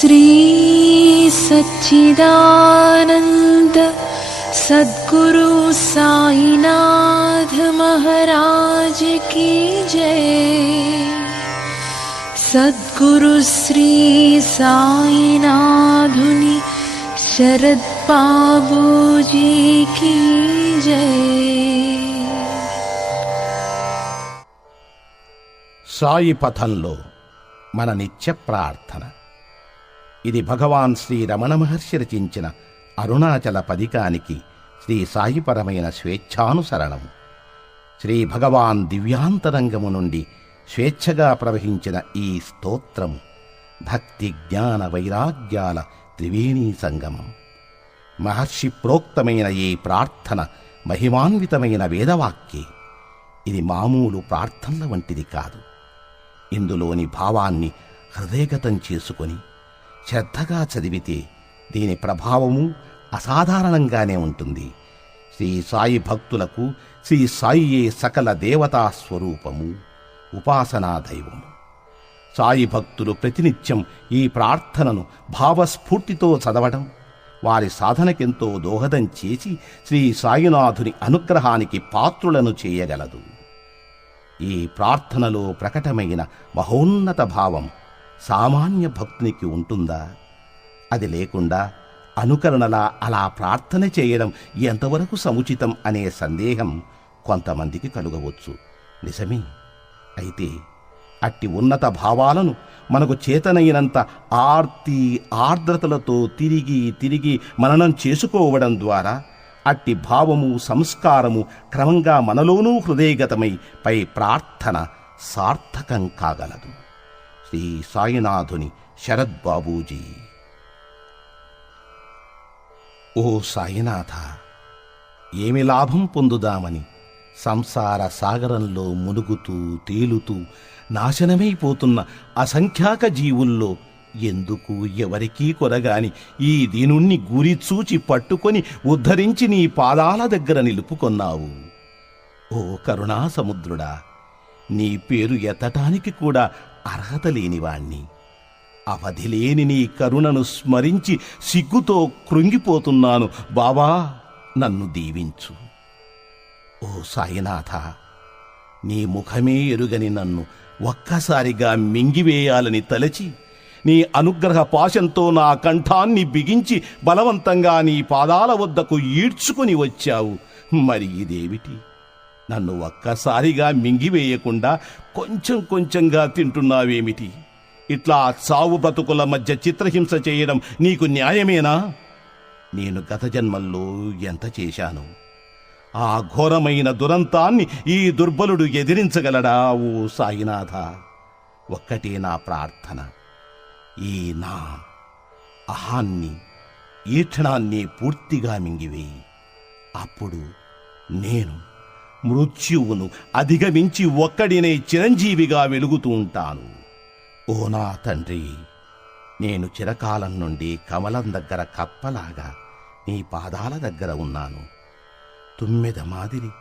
श्री सच्चिदानंद सद्गुरु साईनाथ महाराज की जय। सद्गुरु श्री साईनाथुनि शरद बाबूजी की जय। సాయి పథంలో మన నిత్య ప్రార్థన. ఇది భగవాన్ శ్రీ రమణ మహర్షి రచించిన అరుణాచల పదికానికి శ్రీ సాయిపరమైన స్వేచ్ఛానుసరణము. శ్రీ భగవాన్ దివ్యాంతరంగము నుండి స్వేచ్ఛగా ప్రవహించిన ఈ స్తోత్రము భక్తి జ్ఞాన వైరాగ్యాల త్రివేణీ సంగమం. మహర్షి ప్రోక్తమైన ఈ ప్రార్థన మహిమాన్వితమైన వేదవాక్యే. ఇది మామూలు ప్రార్థనల వంటిది కాదు. ఇందులోని భావాన్ని హృదయగతం చేసుకొని శ్రద్ధగా చదివితే దీని ప్రభావము అసాధారణంగానే ఉంటుంది. శ్రీ సాయి భక్తులకు శ్రీ సాయియే సకల దేవతా స్వరూపము, ఉపాసనా దైవము. సాయి భక్తులు ప్రతినిత్యం ఈ ప్రార్థనను భావస్ఫూర్తితో చదవడం వారి సాధనకెంతో దోహదం చేసి శ్రీ సాయినాథుని అనుగ్రహానికి పాత్రులను చేయగలదు. ఈ ప్రార్థనలో ప్రకటమైన మహోన్నత భావం సామాన్య భక్తునికి ఉంటుందా? అది లేకుండా అనుకరణలా అలా ప్రార్థన చేయడం ఎంతవరకు సముచితం అనే సందేహం కొంతమందికి కలుగవచ్చు. నిజమే. అయితే అట్టి ఉన్నత భావాలను మనకు చేతనైనంత ఆర్తి ఆర్ద్రతలతో తిరిగి తిరిగి మననం చేసుకోవడం ద్వారా అట్టి భావము సంస్కారము క్రమంగా మనలోనూ హృదయగతమై పై ప్రార్థన సార్థకం కాగలదు. శ్రీ సాయినాథుని శరద్ బాబూజీ. ఓ సాయినాథ, ఏమి లాభం పొందుదామని సంసార సాగరంలో మునుగుతూ తేలుతూ నాశనమైపోతున్న అసంఖ్యాక జీవుల్లో ఎందుకు ఎవరికీ కొరగాని ఈ దీనుణ్ణి గురిచూచి పట్టుకొని ఉద్ధరించి నీ పాదాల దగ్గర నిలుపుకొన్నావు. ఓ కరుణా సముద్రుడా, నీ పేరు ఎత్తటానికి కూడా అర్హత లేనివాణ్ణి. అవధిలేని నీ కరుణను స్మరించి సిగ్గుతో కృంగిపోతున్నాను. బాబా, నన్ను దీవించు. ఓ సాయినాథ, నీ ముఖమే ఎరుగని నన్ను ఒక్కసారిగా మింగివేయాలని తలచి నీ అనుగ్రహ పాశంతో నా కంఠాన్ని బిగించి బలవంతంగా నీ పాదాల వద్దకు ఈడ్చుకుని వచ్చావు. మరి ఇదేమిటి? నన్ను ఒక్కసారిగా మింగివేయకుండా కొంచెం కొంచెంగా తింటున్నావేమిటి? ఇట్లా చావు బ్రతుకుల మధ్య చిత్రహింస చేయడం నీకు న్యాయమేనా? నేను గత జన్మల్లో ఎంత చేశాను? ఆ ఘోరమైన దురంతాన్ని ఈ దుర్బలుడు ఎదిరించగలడా? ఓ సాయినాథ, ఒక్కటే నా ప్రార్థన. ఈ నా అహాన్ని ఈక్షణాన్ని పూర్తిగా మింగివేయి. అప్పుడు నేను మృత్యువును అధిగమించి ఒక్కడినే చిరంజీవిగా వెలుగుతూ ఉంటాను. ఓ నా తండ్రి, నేను చిరకాలం నుండి కమలం దగ్గర కప్పలాగా నీ పాదాల దగ్గర ఉన్నాను. తుమ్మెద మాదిరి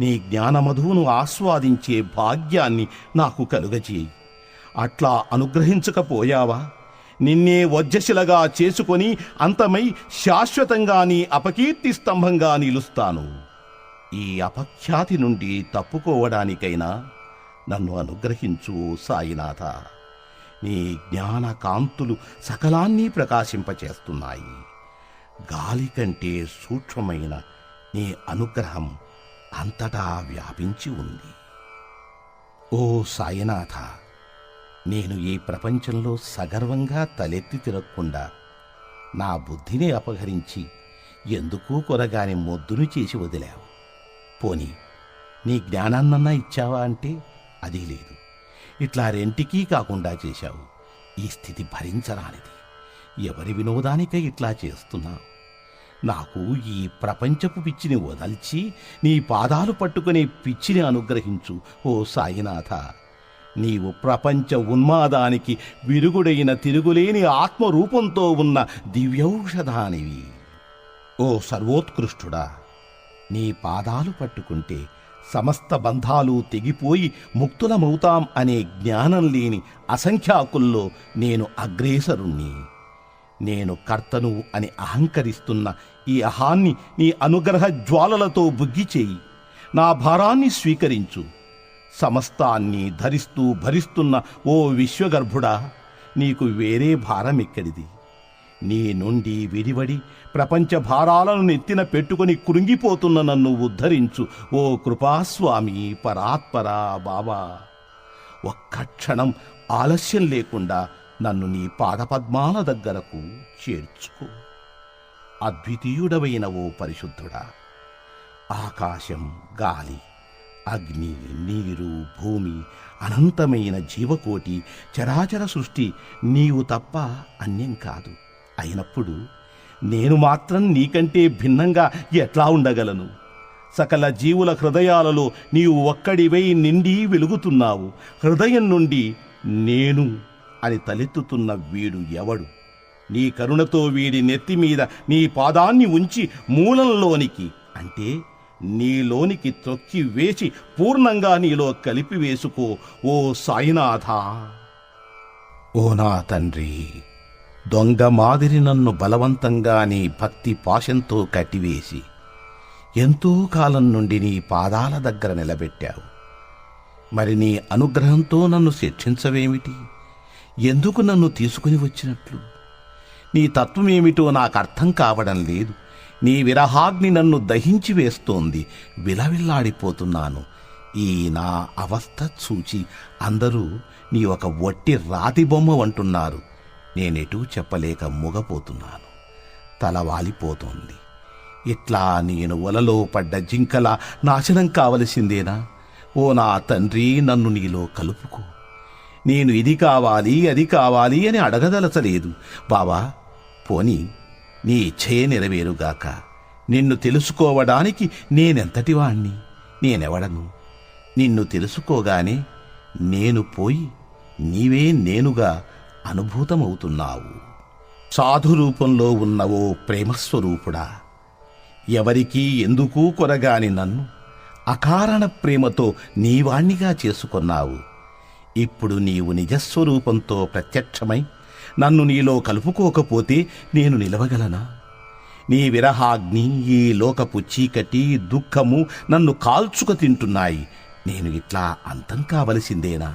నీ జ్ఞానమధువును ఆస్వాదించే భాగ్యాన్ని నాకు కలుగచేయి. అట్లా అనుగ్రహించకపోయావా, నిన్నే వజ్రశిలగా చేసుకొని అంతమై శాశ్వతంగా నీ అపకీర్తి స్తంభంగా నిలుస్తాను. ఈ అపఖ్యాతి నుండి తప్పుకోవడానికైనా నన్ను అనుగ్రహించు సాయినాథ. నీ జ్ఞాన కాంతులు సకలాన్ని ప్రకాశింపచేస్తున్నాయి. గాలి కంటే సూక్ష్మమైన నీ అనుగ్రహం అంతటా వ్యాపించి ఉంది. ఓ సాయినాథ, నేను ఈ ప్రపంచంలో సగర్వంగా తలెత్తి తిరగకుండా నా బుద్ధిని అపహరించి ఎందుకూ కొరగాని మొద్దును చేసి వదిలావు. పోనీ నీ జ్ఞానాన్నన్నా ఇచ్చావా అంటే అది లేదు. ఇట్లా రెంటికీ కాకుండా చేశావు. ఈ స్థితి భరించరానిది. ఎవరి వినోదానికై ఇట్లా చేస్తున్నావు? నాకు ఈ ప్రపంచపు పిచ్చిని వదల్చి నీ పాదాలు పట్టుకునే పిచ్చిని అనుగ్రహించు ఓ సాయినాథ. నీవు ప్రపంచ ఉన్మాదానికి విరుగుడైన తిరుగులేని ఆత్మరూపంతో ఉన్న దివ్యౌషధానివి. ఓ సర్వోత్కృష్టుడా, నీ పాదాలు పట్టుకుంటే సమస్త బంధాలు తెగిపోయి ముక్తులమవుతాం అనే జ్ఞానం లేని అసంఖ్యాకుల్లో నేను అగ్రేసరుణ్ణి. నేను కర్తను అని అహంకరిస్తున్న ఈ అహాన్ని నీ అనుగ్రహ జ్వాలలతో బుగ్గిచేయి. నా భారాన్ని స్వీకరించు. సమస్తాన్ని ధరిస్తూ భరిస్తున్న ఓ విశ్వగర్భుడా, నీకు వేరే భారమెక్కడిది? నీ నుండి విడివడి ప్రపంచ భారాలను నెత్తిన పెట్టుకుని కృంగిపోతున్న నన్ను ఉద్ధరించు ఓ కృపాస్వామి పరాత్పరా బాబా. ఒక్క క్షణం ఆలస్యం లేకుండా నన్ను నీ పాదపద్మాల దగ్గరకు చేర్చుకో. అద్వితీయుడవైన ఓ పరిశుద్ధుడా, ఆకాశం, గాలి, అగ్ని, నీరు, భూమి, అనంతమైన జీవకోటి, చరాచర సృష్టి నీవు తప్ప అన్యం కాదు. అయినప్పుడు నేను మాత్రం నీకంటే భిన్నంగా ఎట్లా ఉండగలను? సకల జీవుల హృదయాలలో నీవు ఒక్కడివై నిండి వెలుగుతున్నావు. హృదయం నుండి నేను అని తలెత్తుతున్న వీడు ఎవడు? నీ కరుణతో వీడి నెత్తిమీద నీ పాదాన్ని ఉంచి మూలంలోనికి, అంటే నీలోనికి త్రొక్కి వేసి పూర్ణంగా నీలో కలిపి వేసుకో ఓ సాయినాథ. ఓ నా తండ్రి, దొంగ మాదిరి నన్ను బలవంతంగా నీ భక్తి పాశంతో కట్టివేసి ఎంతో కాలం నుండి నీ పాదాల దగ్గర నిలబెట్టావు. మరి నీ అనుగ్రహంతో నన్ను శిక్షించవేమిటి? ఎందుకు నన్ను తీసుకుని వచ్చినట్లు? నీ తత్వమేమిటో నాకు అర్థం కావడం లేదు. నీ విరహాగ్ని నన్ను దహించి వేస్తోంది. విలవిల్లాడిపోతున్నాను. ఈ నా అవస్థ చూచి అందరూ నీ ఒక వట్టి రాతి బొమ్మ అంటున్నారు. నేనెటూ చెప్పలేక మూగపోతున్నాను. తల వాలిపోతోంది. ఇట్లా నేను వలలో పడ్డ జింకలా నాశనం కావలసిందేనా? ఓ నా తండ్రి, నన్ను నీలో కలుపుకో. నేను ఇది కావాలి అది కావాలి అని అడగదలచలేదు బావా. పోనీ నీ ఇచ్ఛయే నెరవేరుగాక. నిన్ను తెలుసుకోవడానికి నేనెంతటివాణ్ణి? నేనెవడను? నిన్ను తెలుసుకోగానే నేను పోయి నీవే నేనుగా అనుభూతమవుతున్నావు. సాధు రూపంలో ఉన్న ఓ ప్రేమస్వరూపుడా, ఎవరికీ ఎందుకూ కొరగాని నన్ను అకారణ ప్రేమతో నీవాణ్ణిగా చేసుకొన్నావు. ఇప్పుడు నీవు నిజస్వరూపంతో ప్రత్యక్షమై నన్ను నీలో కలుపుకోకపోతే నేను నిలవగలనా? నీ విరహాగ్ని, ఈ లోకపు చీకటి, దుఃఖము నన్ను కాల్చుక తింటున్నాయి. నేను ఇట్లా అంతం కావలసిందేనా?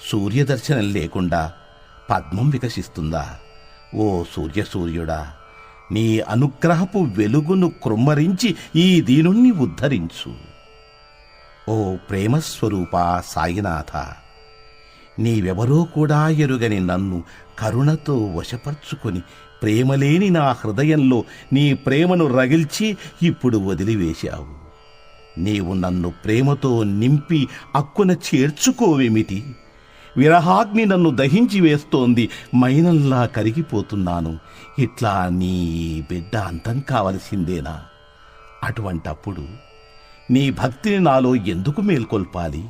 సూర్యదర్శనం లేకుండా పద్మం వికసిస్తుందా? ఓ సూర్యసూర్యుడా, నీ అనుగ్రహపు వెలుగును కృమ్మరించి ఈ దీనుణ్ణి ఉద్ధరించు. ఓ ప్రేమస్వరూప సాయినాథ, నీవెవరో కూడా ఎరుగని నన్ను కరుణతో వశపర్చుకొని ప్రేమలేని నా హృదయంలో నీ ప్రేమను రగిల్చి ఇప్పుడు వదిలివేశావు. నీవు నన్ను ప్రేమతో నింపి అక్కున చేర్చుకోవేమిటి? విరహాగ్ని నన్ను దహించి వేస్తోంది. మైనంలా కరిగిపోతున్నాను. ఇట్లా నీ బిడ్డ అంతం కావలసిందేనా? అటువంటప్పుడు నీ భక్తిని నాలో ఎందుకు మేల్కొల్పాలి?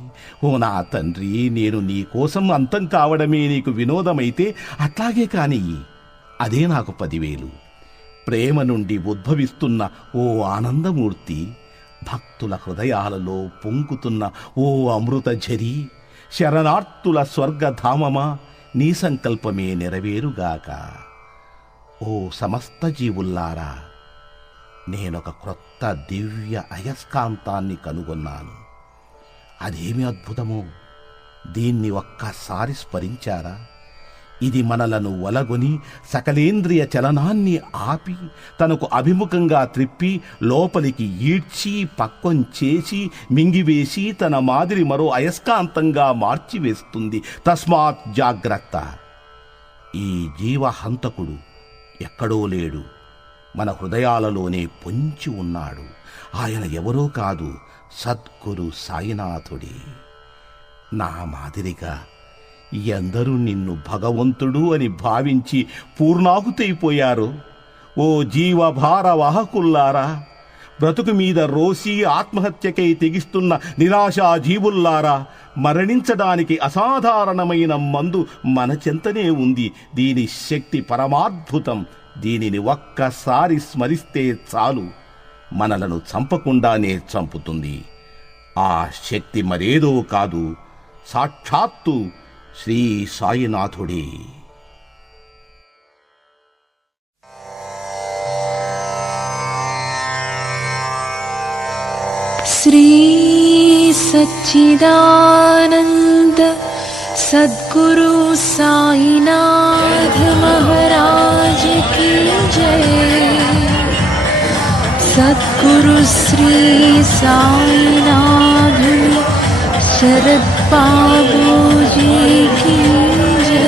ఓ నా తండ్రి, నేను నీ కోసం అంతం కావడమే నీకు వినోదమైతే అట్లాగే కాని, అదే నాకు 10,000. ప్రేమ నుండి ఉద్భవిస్తున్న ఓ ఆనందమూర్తి, భక్తుల హృదయాలలో పొంగుతున్న ఓ అమృత ఝరి, శరణార్థుల స్వర్గధామమా, నీ సంకల్పమే నెరవేరుగాక. ఓ సమస్త జీవుల్లారా, నేనొక క్రొత్త దివ్య అయస్కాంతాన్ని కనుగొన్నాను. అదేమి అద్భుతమో! దీన్ని ఒక్కసారి స్మరించారా? ఇది మనలను ఒలగొని సకలేంద్రియ చలనాన్ని ఆపి తనకు అభిముఖంగా త్రిప్పి లోపలికి ఈడ్చి పక్కొంచేసి మింగివేసి తన మాదిరి మరో అయస్కాంతంగా మార్చివేస్తుంది. తస్మాత్ జాగ్రత్త. ఈ జీవహంతకుడు ఎక్కడో లేడు, మన హృదయాలలోనే పొంచి ఉన్నాడు. ఆయన ఎవరో కాదు, సద్గురు సాయినాథుడే. నా మాదిరిగా ఎందరూ నిన్ను భగవంతుడు అని భావించి పూర్ణాహుతైపోయారో. ఓ జీవభార వాహకుల్లారా, బ్రతుకు మీద రోసి ఆత్మహత్యకై తెగిస్తున్న నిరాశా జీవుల్లారా, మరణించడానికి అసాధారణమైన మందు మన చెంతనే ఉంది. దీని శక్తి పరమాద్భుతం. దీనిని ఒక్కసారి స్మరిస్తే చాలు, మనలను చంపకుండానే చంపుతుంది. ఆ శక్తి మరేదో కాదు, సాక్షాత్తు శ్రీ సాయినాథుడే. श्री सच्चिदानंद सद्गुरु साईनाथ महाराज की जय। सद्गुरु श्री साईनाथ शरद बाबू जी की जय।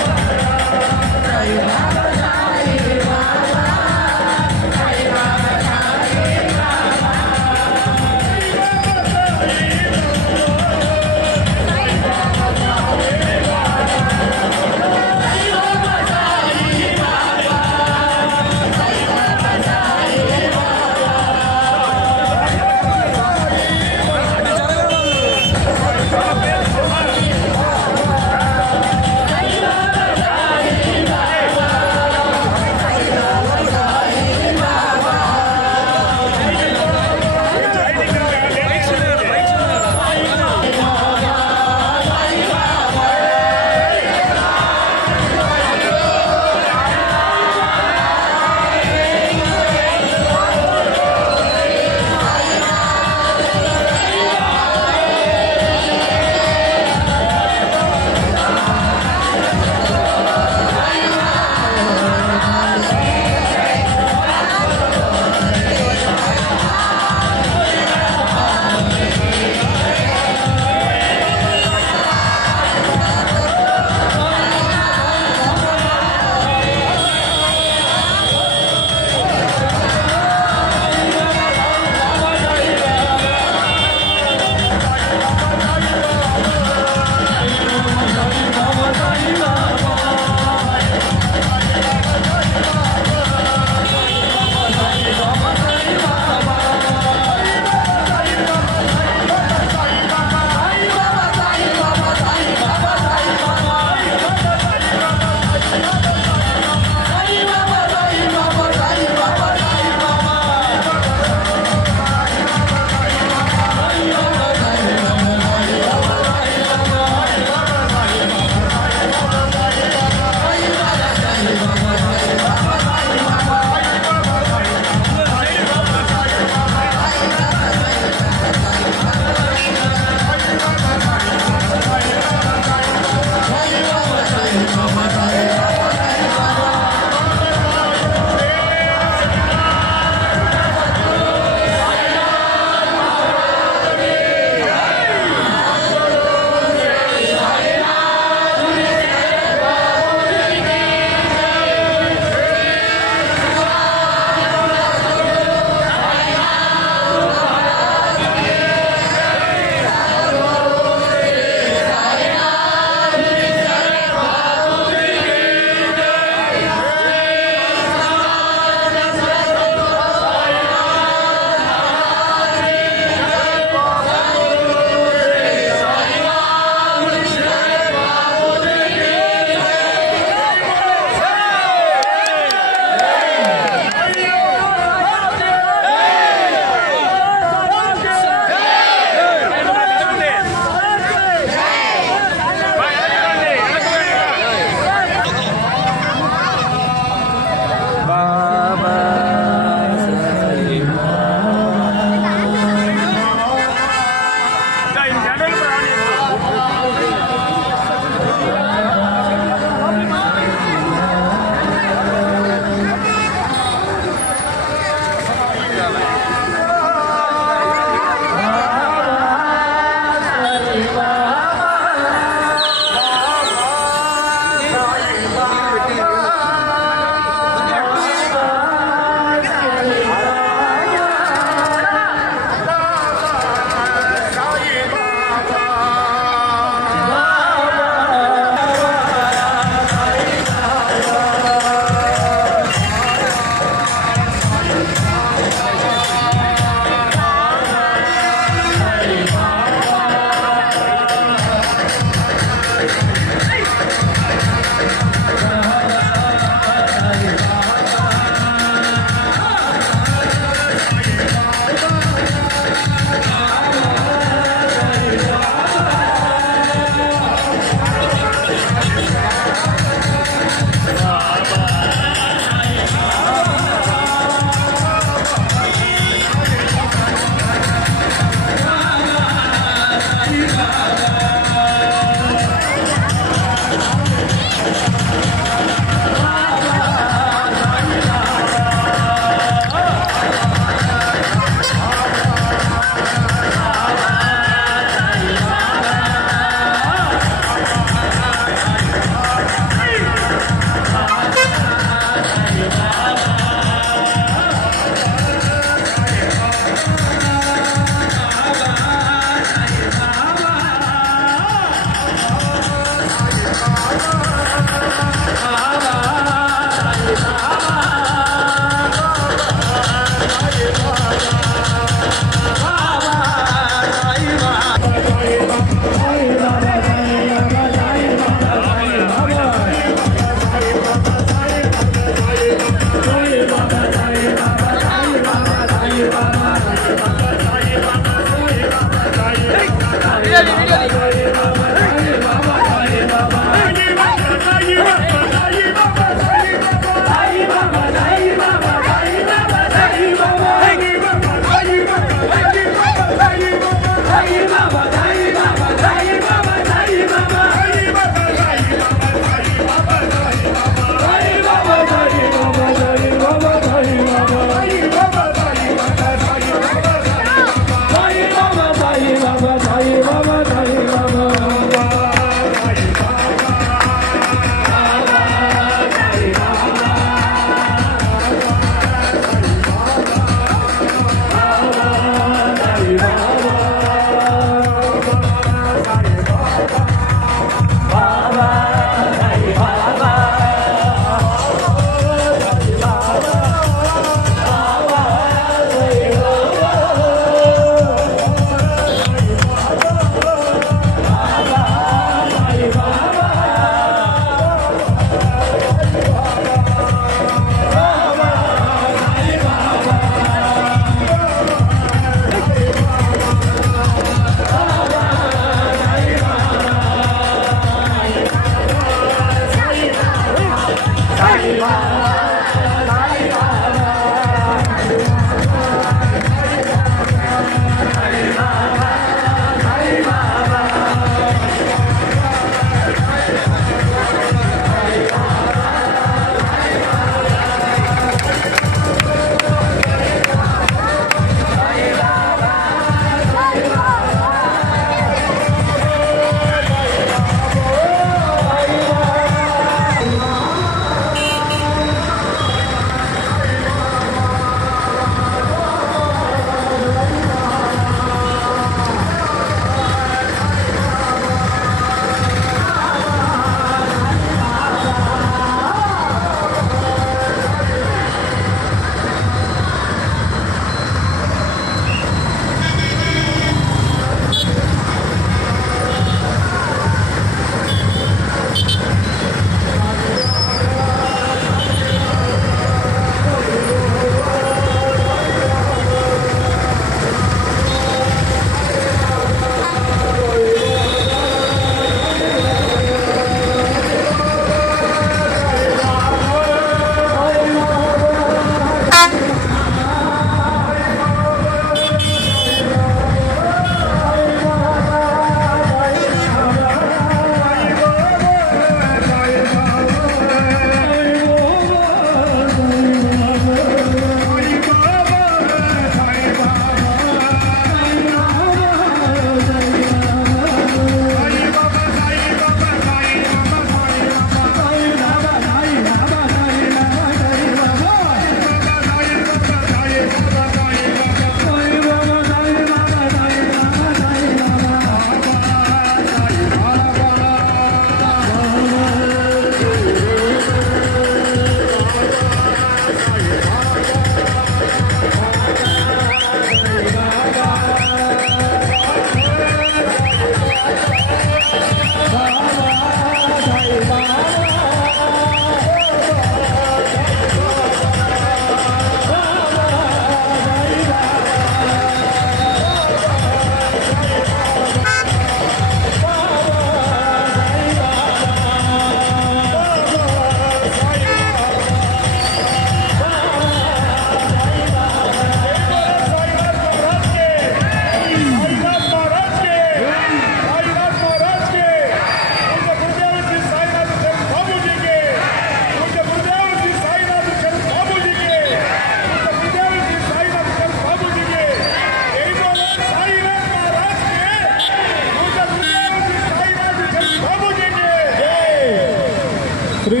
श्री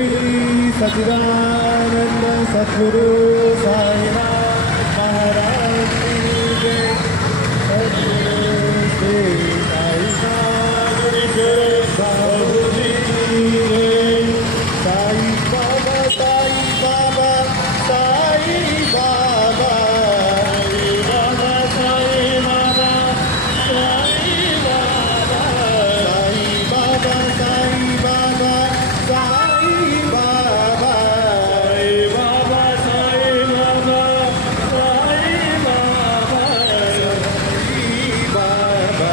सच्चिदानंद सद्गुरु साईनाथ महाराज की जय। सद्गुरु श्री साईनाथ जय। बाबूजी की जय। साई बाबा साई बाबा साई बाबा साई बाबा साई बाबा साई बाबा साई बाबा साई बाबा साई बाबा साई बाबा साई बाबा साई बाबा साई बाबा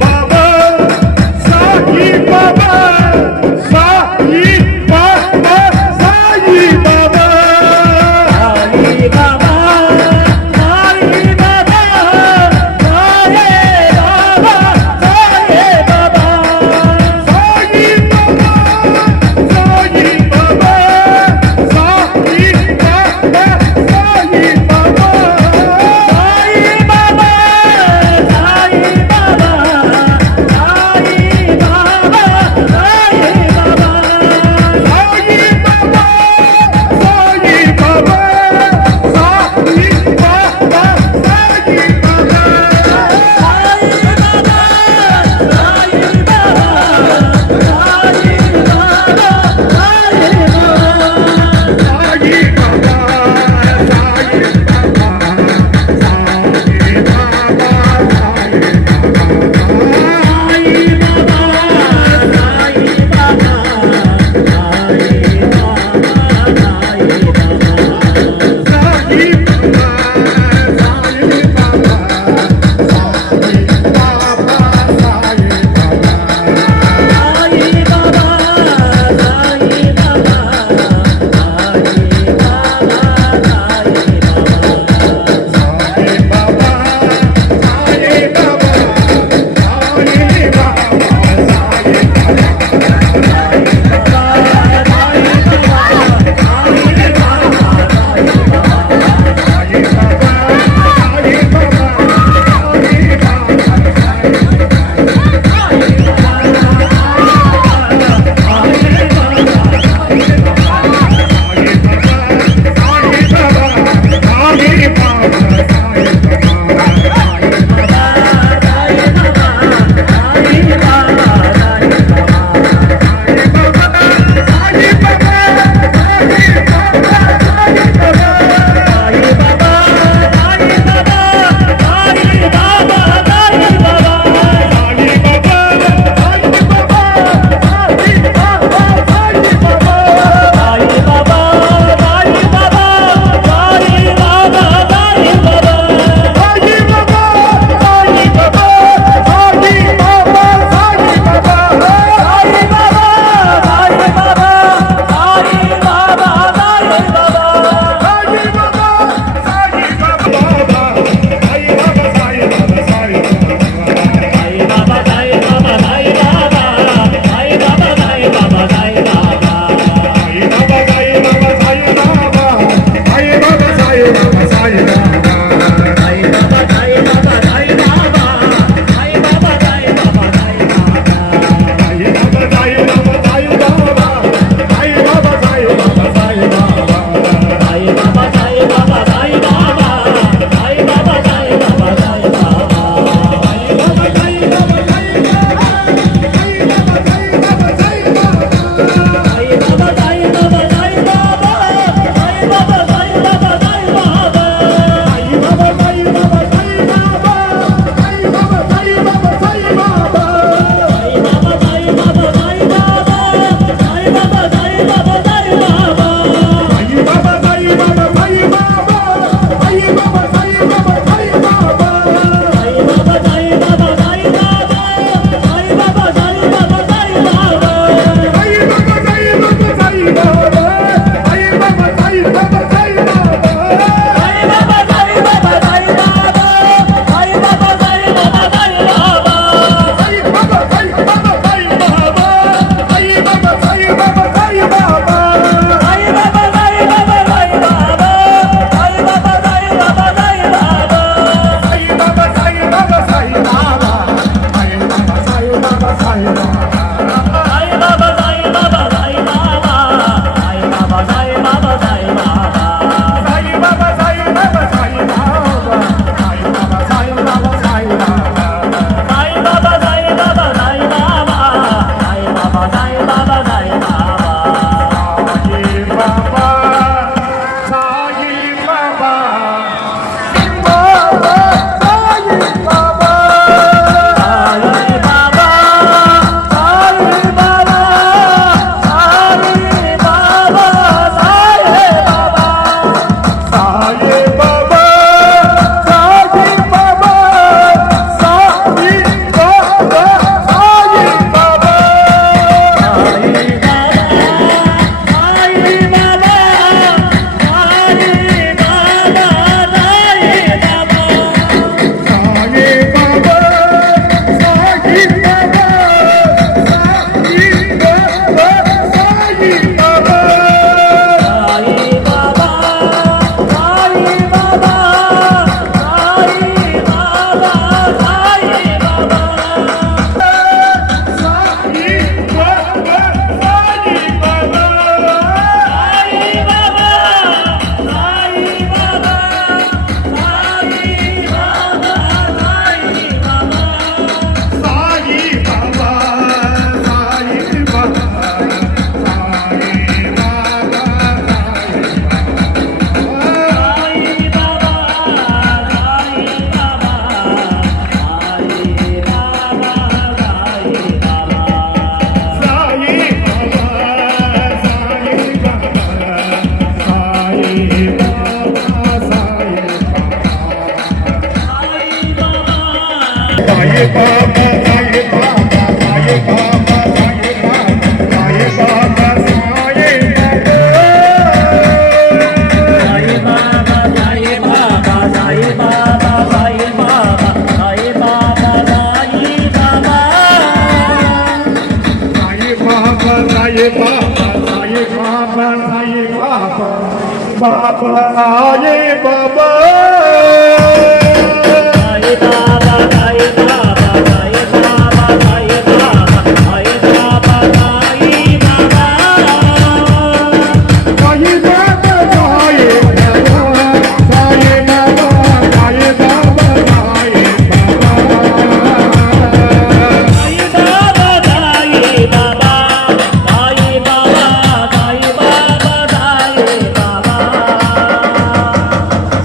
Baba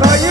సాయి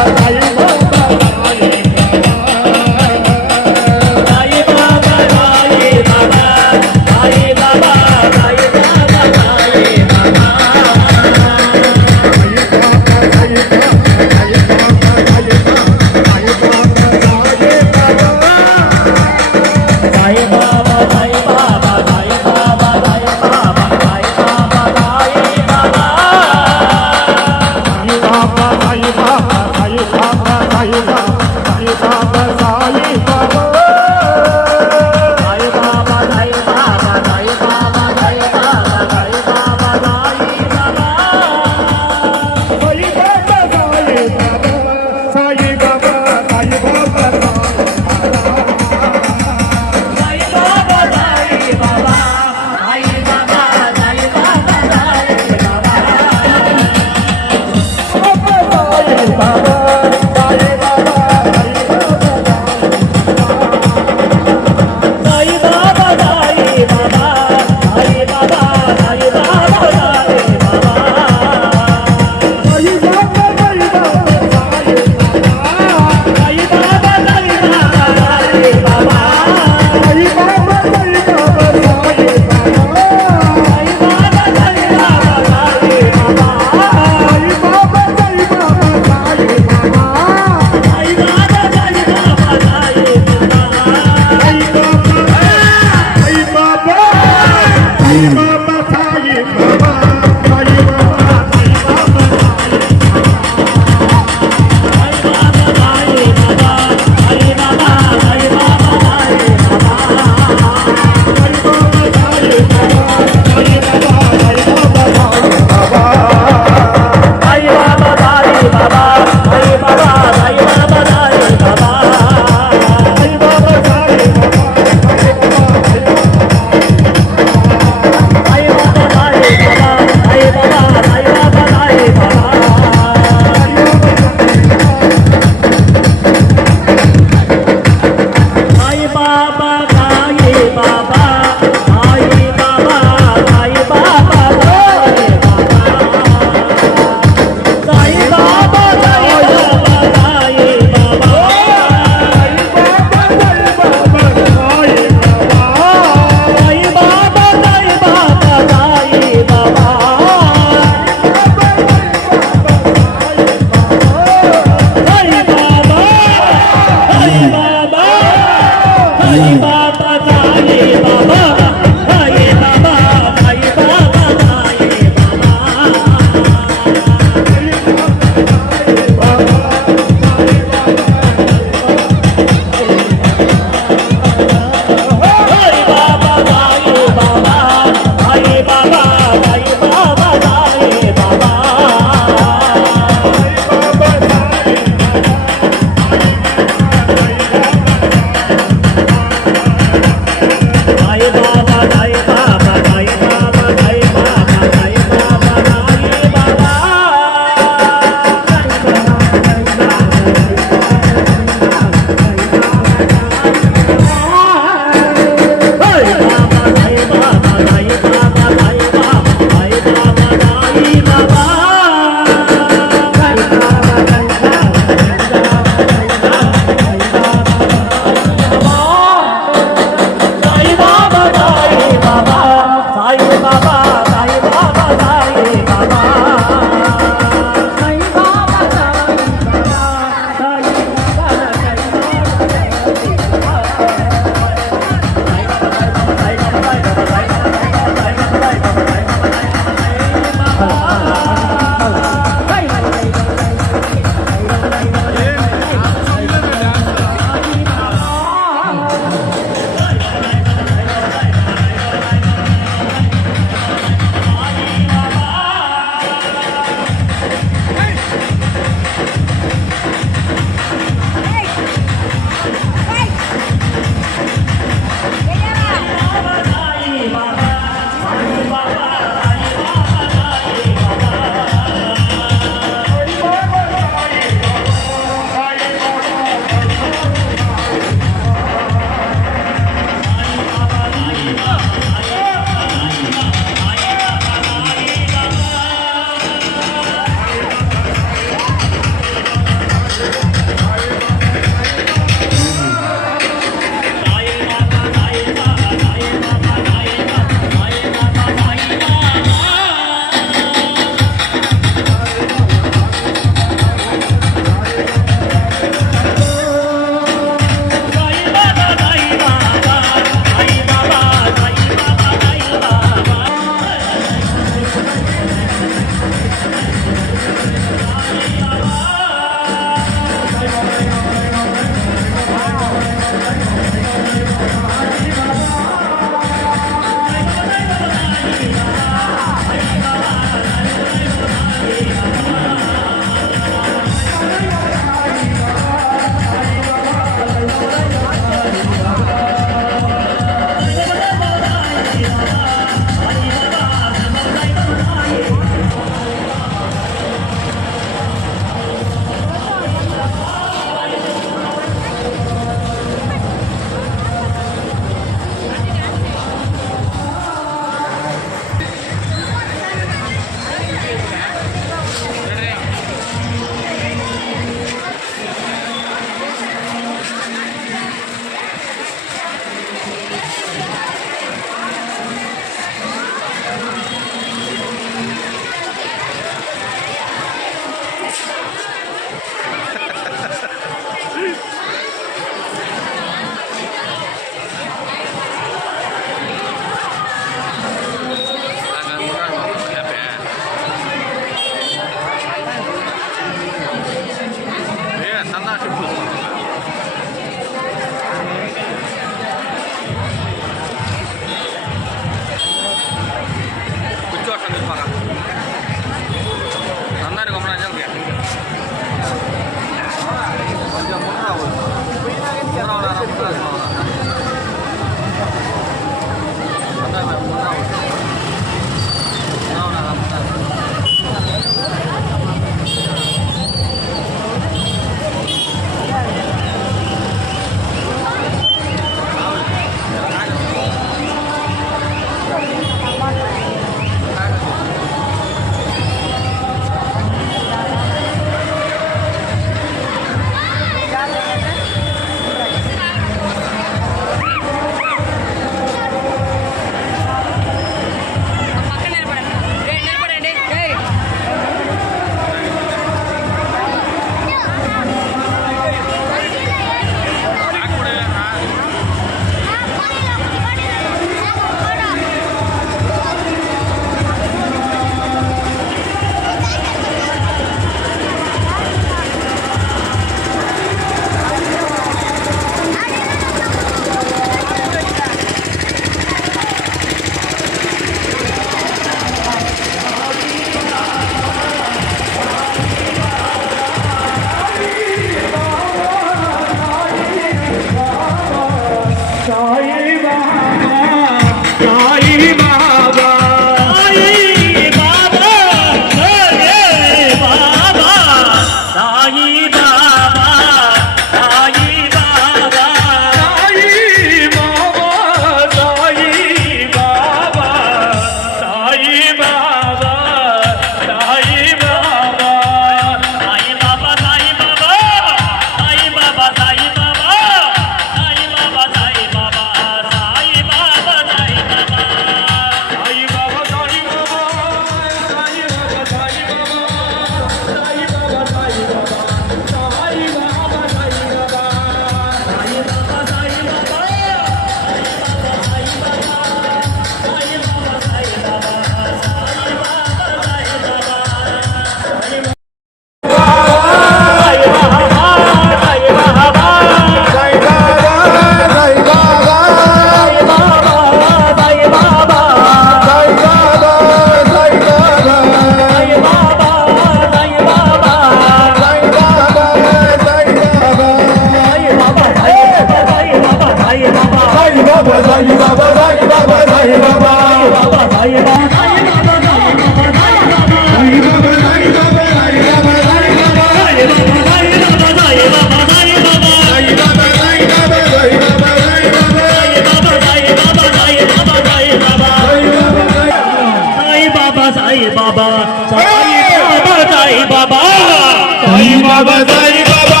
బాబా సాయి బాబా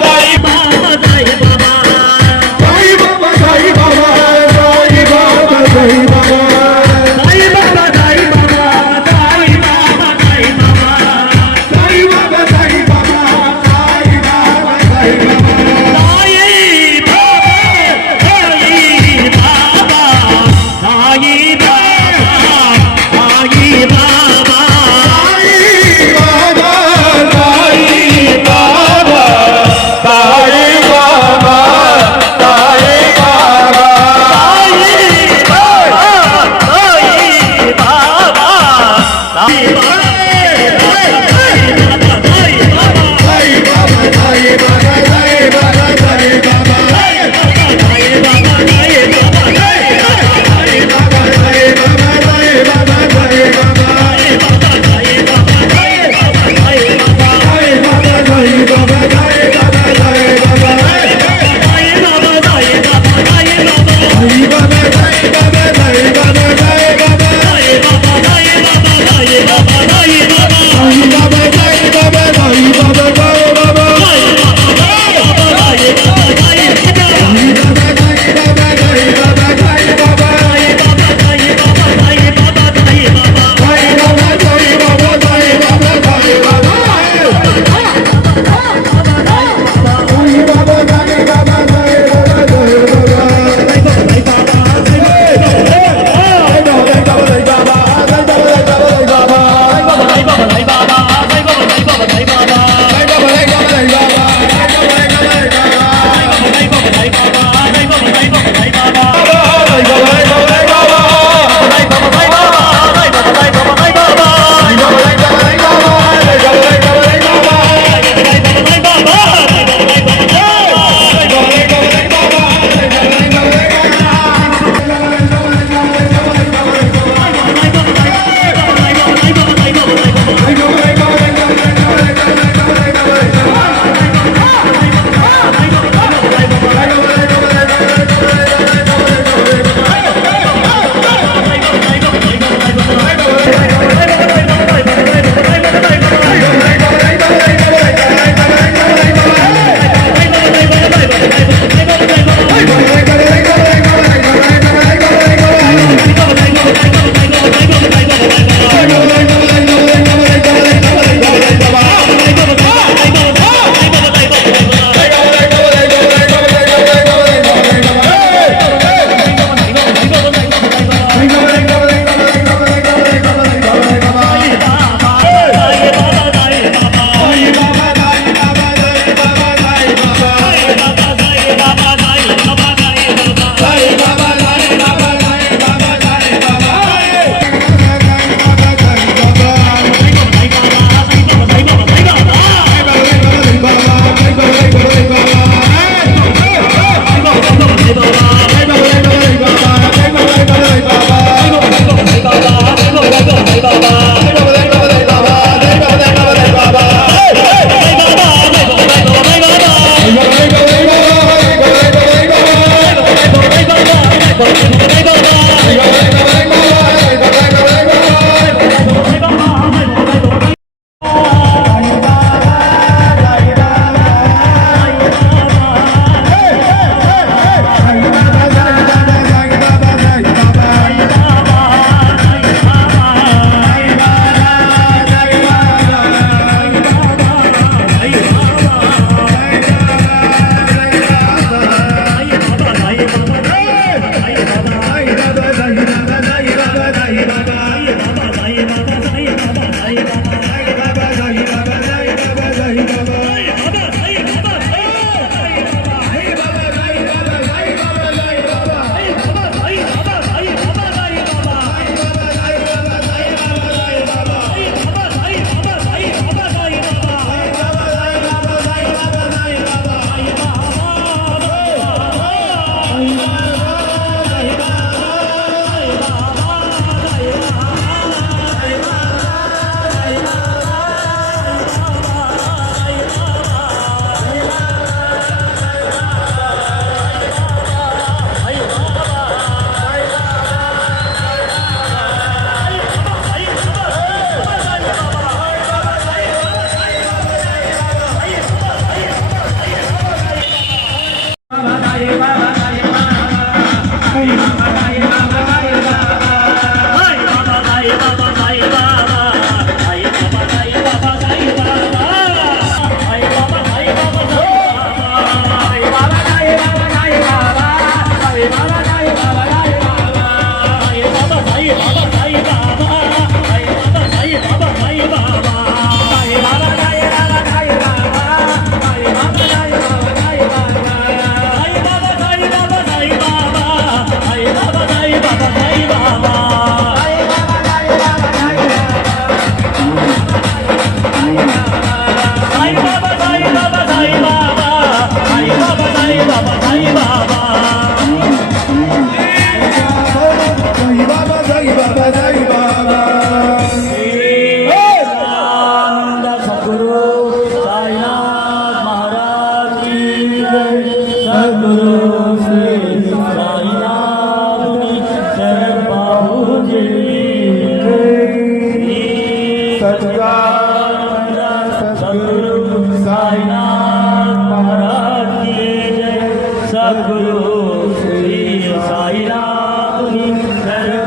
సాయి బాబా సాయి బాబా సాయి బాబా సాయి బాబా సాయి బాబా సాయి బాబా సాయి బాబా సాయి బాబా సాయి బాబా సాయి బాబా సాయి బాబా సాయి బాబా సాయి బాబా సాయి బాబా సాయి బాబా सद्गुरु श्री साईनाथ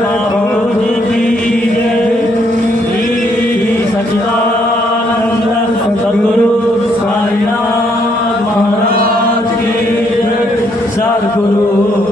बाबूजी की जय। श्री सच्चिदानंद सद्गुरु साईनाथ महाराज की जय। सद्गुरु